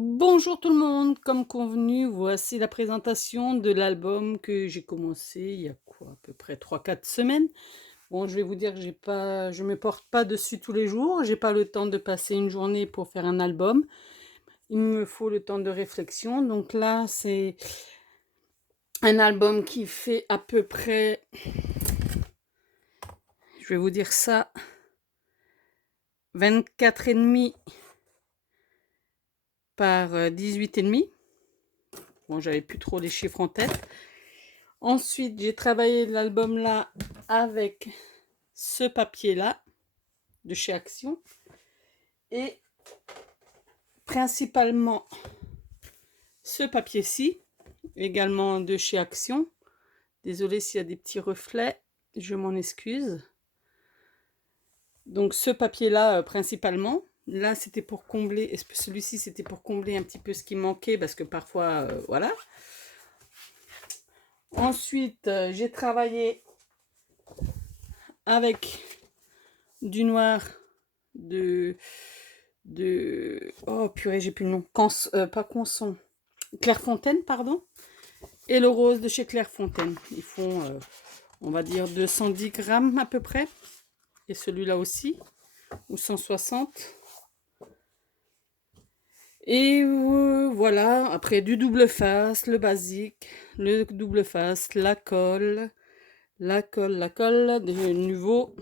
Bonjour tout le monde, comme convenu, voici la présentation de l'album que j'ai commencé il y a quoi, à peu près 3 4 semaines. Bon, je vais vous dire que je me porte pas dessus tous les jours, j'ai pas le temps de passer une journée pour faire un album. Il me faut le temps de réflexion. Donc là, c'est un album qui fait à peu près, je vais vous dire ça, 24 et demi par 18 et demi. Bon, j'avais plus trop les chiffres en tête. Ensuite, j'ai travaillé l'album là avec ce papier-là de chez Action et principalement ce papier-ci, également de chez Action. Désolée s'il y a des petits reflets, je m'en excuse. Donc ce papier-là principalement. Là, c'était pour combler, celui-ci, c'était pour combler un petit peu ce qui manquait parce que parfois, voilà. Ensuite, j'ai travaillé avec du noir de oh purée, j'ai plus le nom. Pas Canson. Clairefontaine, pardon. Et le rose de chez Clairefontaine. Ils font, on va dire, 210 grammes à peu près. Et celui-là aussi, ou 160. Et voilà, après du double face, le basique, le double face, la colle de nouveau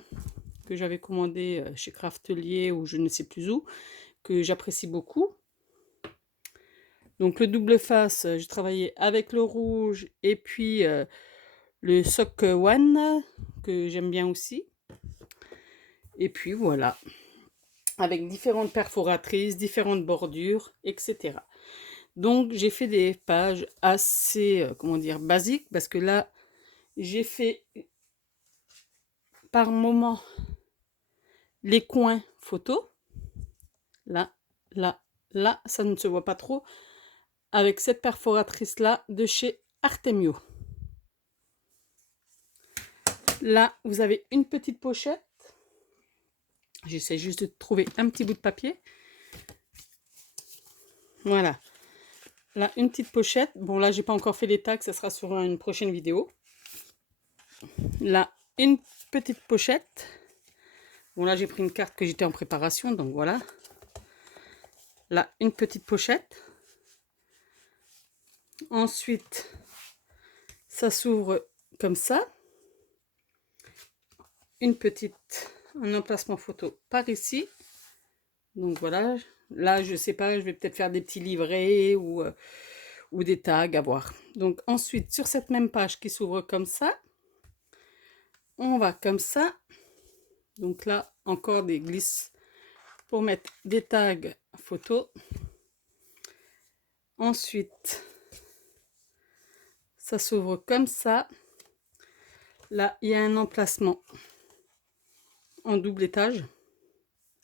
que j'avais commandé chez Craftelier ou je ne sais plus où, que j'apprécie beaucoup. Donc le double face, j'ai travaillé avec le rouge et puis le Sock One, que j'aime bien aussi. Et puis voilà, avec différentes perforatrices, différentes bordures, etc. Donc j'ai fait des pages assez, comment dire, basiques, parce que là, j'ai fait par moment les coins photos. Là, là, là, ça ne se voit pas trop. Avec cette perforatrice-là de chez Artemio. Là, vous avez une petite pochette. J'essaie juste de trouver un petit bout de papier. Voilà. Là, une petite pochette. Bon, là, j'ai pas encore fait les tags. Ça sera sur une prochaine vidéo. Là, une petite pochette. Bon, là, j'ai pris une carte que j'étais en préparation. Donc, voilà. Là, une petite pochette. Ensuite, ça s'ouvre comme ça. Un emplacement photo par ici. Donc, voilà. Là, je sais pas, je vais peut-être faire des petits livrets ou des tags à voir. Donc, ensuite, sur cette même page qui s'ouvre comme ça, on va comme ça. Donc là, encore des glisses pour mettre des tags photos. Ensuite, ça s'ouvre comme ça. Là, il y a un emplacement en double étage.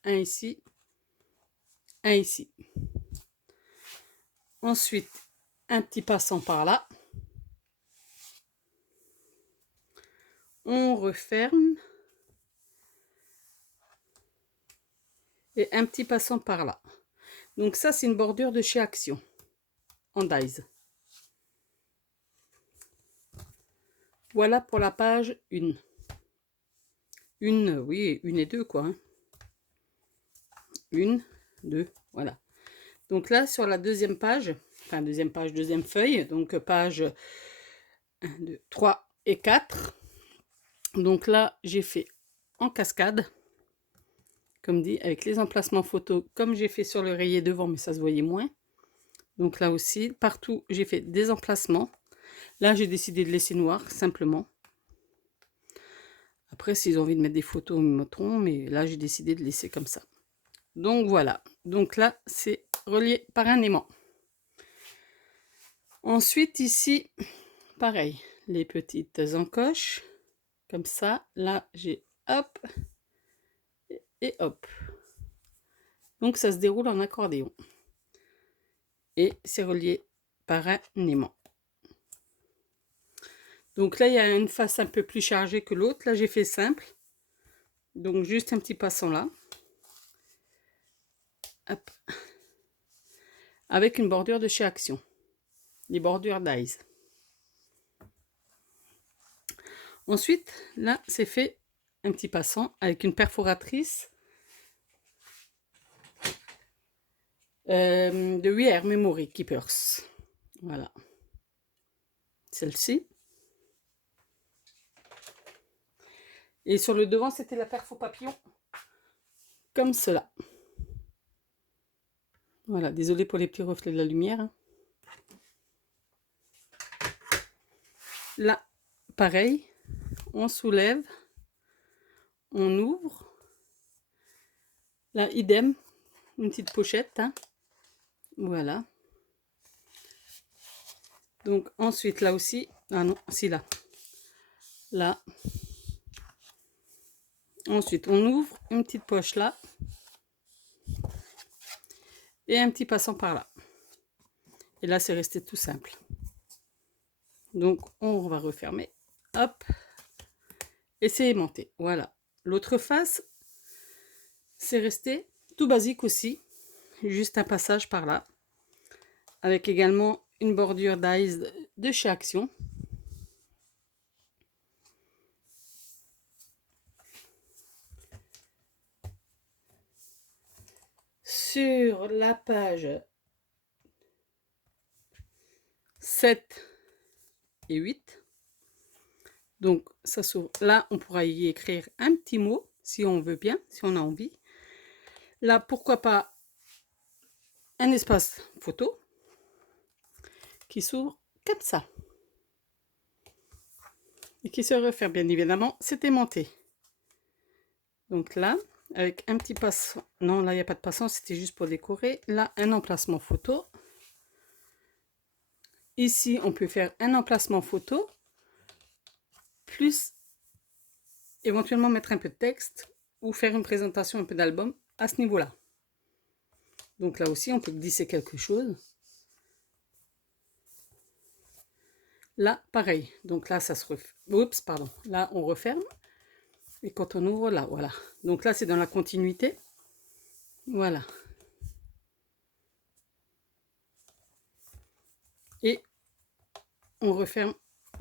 Un ici, un ici. Ensuite, un petit passant par là. On referme. Et un petit passant par là. Donc ça, c'est une bordure de chez Action. En dies. Voilà pour la page 1. Oui, une et deux, quoi. Une, deux, voilà. Donc là, sur la deuxième page, deuxième feuille, donc page 1, 2, 3 et 4. Donc là, j'ai fait en cascade, comme dit, avec les emplacements photos, comme j'ai fait sur le rayé devant, mais ça se voyait moins. Donc là aussi, partout, j'ai fait des emplacements. Là, j'ai décidé de laisser noir, simplement. Après, s'ils ont envie de mettre des photos, ils me mettront, mais là, j'ai décidé de laisser comme ça. Donc voilà. Donc là, c'est relié par un aimant. Ensuite, ici, pareil, les petites encoches, comme ça. Là, j'ai hop et hop. Donc, ça se déroule en accordéon. Et c'est relié par un aimant. Donc là, il y a une face un peu plus chargée que l'autre. Là, j'ai fait simple. Donc, juste un petit passant là. Hop. avec une bordure de chez Action, les bordures d'Eyes. Ensuite, là, c'est fait un petit passant avec une perforatrice de 8R Memory Keepers. Voilà. Celle-ci. Et sur le devant, c'était la perfo papillon. Comme cela. Voilà, désolé pour les petits reflets de la lumière. Hein. Là, pareil, on soulève, on ouvre. Là, idem, une petite pochette. Hein. Voilà. Donc ensuite, là aussi, ah non, si là. Là. Ensuite, on ouvre une petite poche là. Et un petit passant par là. Et là, c'est resté tout simple. Donc, on va refermer. Hop. Et c'est aimanté. Voilà. L'autre face, c'est resté tout basique aussi. Juste un passage par là. Avec également une bordure d'Eyes de chez Action. Sur la page 7 et 8. Donc, ça s'ouvre. Là, on pourra y écrire un petit mot, si on veut bien, si on a envie. Là, pourquoi pas un espace photo qui s'ouvre comme ça. Et qui se referme, bien évidemment, c'est aimanté. Donc là, avec un petit passant. Non, là, il n'y a pas de passant, c'était juste pour décorer. Là, un emplacement photo. Ici, on peut faire un emplacement photo, plus éventuellement mettre un peu de texte ou faire une présentation un peu d'album à ce niveau-là. Donc là aussi, on peut glisser quelque chose. Là, pareil. Donc là, ça se referme. Oups, pardon. Là, on referme. Et quand on ouvre, là, voilà. Donc là, c'est dans la continuité. Voilà. Et on referme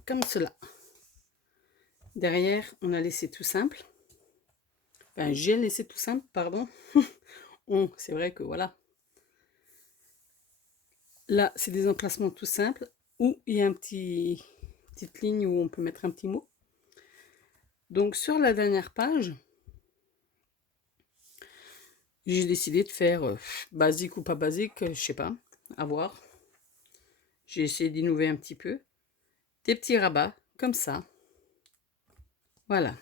comme cela. Derrière, on a laissé tout simple. Enfin, j'ai laissé tout simple, pardon. C'est vrai que voilà. Là, c'est des emplacements tout simples où il y a petite ligne où on peut mettre un petit mot. Donc, sur la dernière page, j'ai décidé de faire basique ou pas basique, je sais pas, à voir. J'ai essayé d'innover un petit peu. Des petits rabats, comme ça. Voilà.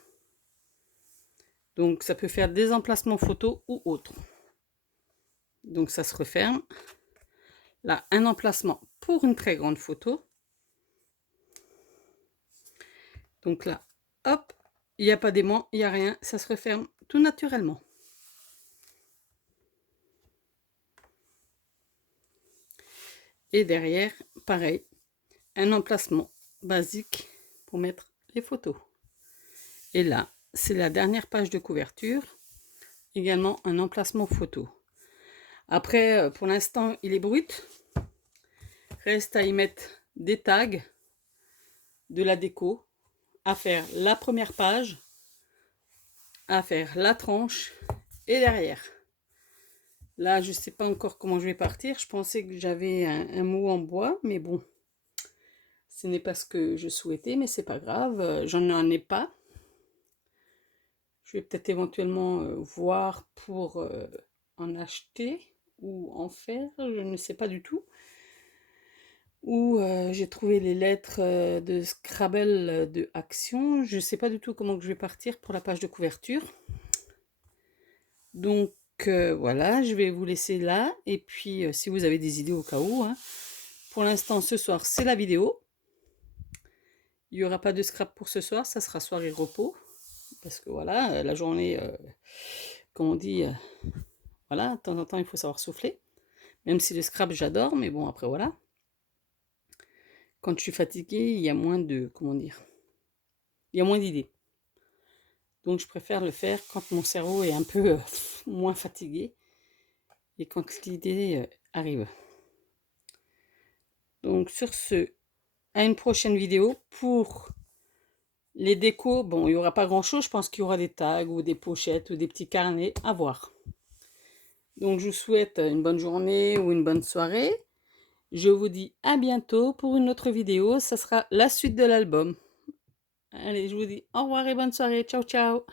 Donc, ça peut faire des emplacements photos ou autres. Donc, ça se referme. Là, un emplacement pour une très grande photo. Donc là, hop, il n'y a pas d'aimant, il n'y a rien. Ça se referme tout naturellement. Et derrière, pareil, un emplacement basique pour mettre les photos. Et là, c'est la dernière page de couverture. Également un emplacement photo. Après, pour l'instant, il est brut. Reste à y mettre des tags, de la déco, à faire la première page, à faire la tranche et derrière. Là, je ne sais pas encore comment je vais partir. Je pensais que j'avais un mot en bois, mais bon, ce n'est pas ce que je souhaitais, mais c'est pas grave. J'en ai pas. Je vais peut-être éventuellement voir pour en acheter ou en faire, je ne sais pas du tout. Où j'ai trouvé les lettres de Scrabble de Action. Je ne sais pas du tout comment que je vais partir pour la page de couverture. Donc voilà, je vais vous laisser là. Et puis si vous avez des idées au cas où. Hein. Pour l'instant, ce soir, c'est la vidéo. Il n'y aura pas de scrap pour ce soir, ça sera soirée repos. Parce que voilà, la journée, comme on dit, voilà, de temps en temps, il faut savoir souffler. Même si le scrap, j'adore, mais bon, après, voilà. Quand je suis fatiguée, il y a moins de, comment dire, il y a moins d'idées. Donc, je préfère le faire quand mon cerveau est un peu moins fatigué et quand l'idée arrive. Donc sur ce, à une prochaine vidéo pour les décos. Bon, il n'y aura pas grand-chose, je pense qu'il y aura des tags ou des pochettes ou des petits carnets à voir. Donc je vous souhaite une bonne journée ou une bonne soirée. Je vous dis à bientôt pour une autre vidéo, ça sera la suite de l'album. Allez, je vous dis au revoir et bonne soirée. Ciao, ciao.